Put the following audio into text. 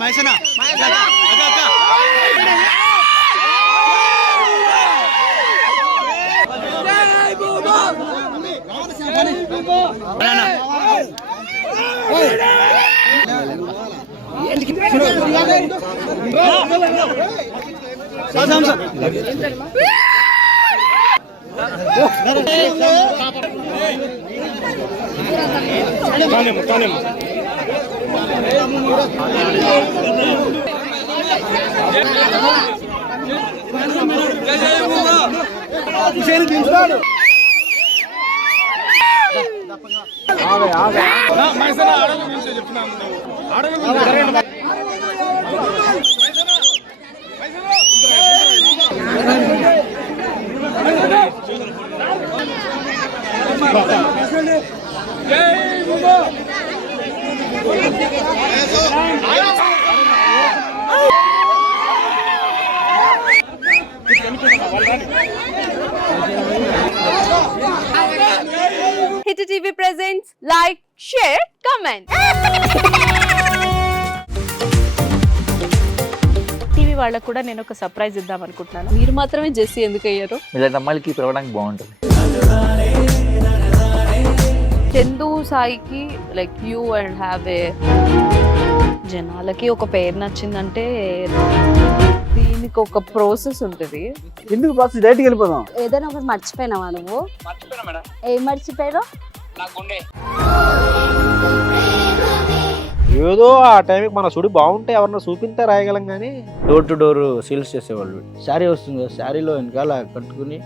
మహేషనా hit TV presents like, share, comment. TV వాళ్ళకు కూడా నేను ఒక సర్ప్రైజ్ ఇద్దాం అనుకుంటున్నాను. మీరు మాత్రమే జెస్సీ ఎందుకు అయ్యారు? ఇలాంటి అమ్మాయిలకి పిలవడానికి బాగుంటుంది. చందు సాయికి like you and have a జనాలకి ఒక పేరు నచ్చిందంటే దీనికి ఒక ప్రాసెస్ ఉంటుంది. ఎందుకు ప్రాసెస్ డైరెక్ట్కి వెళ్ళిపోదాం. ఏదైనా ఒకటి మర్చిపోయినావా నువ్వు? ఏం మర్చిపోయావు? ఏదో ఆ టైంకి మన సుడి బాగుంటే ఎవరన్నా చూపిస్తే రాయగలం కానీ డోర్ టు డోర్ సేల్స్ చేసేవాళ్ళు. శారీ వస్తుంది, శారీలో వెనకాల కట్టుకుని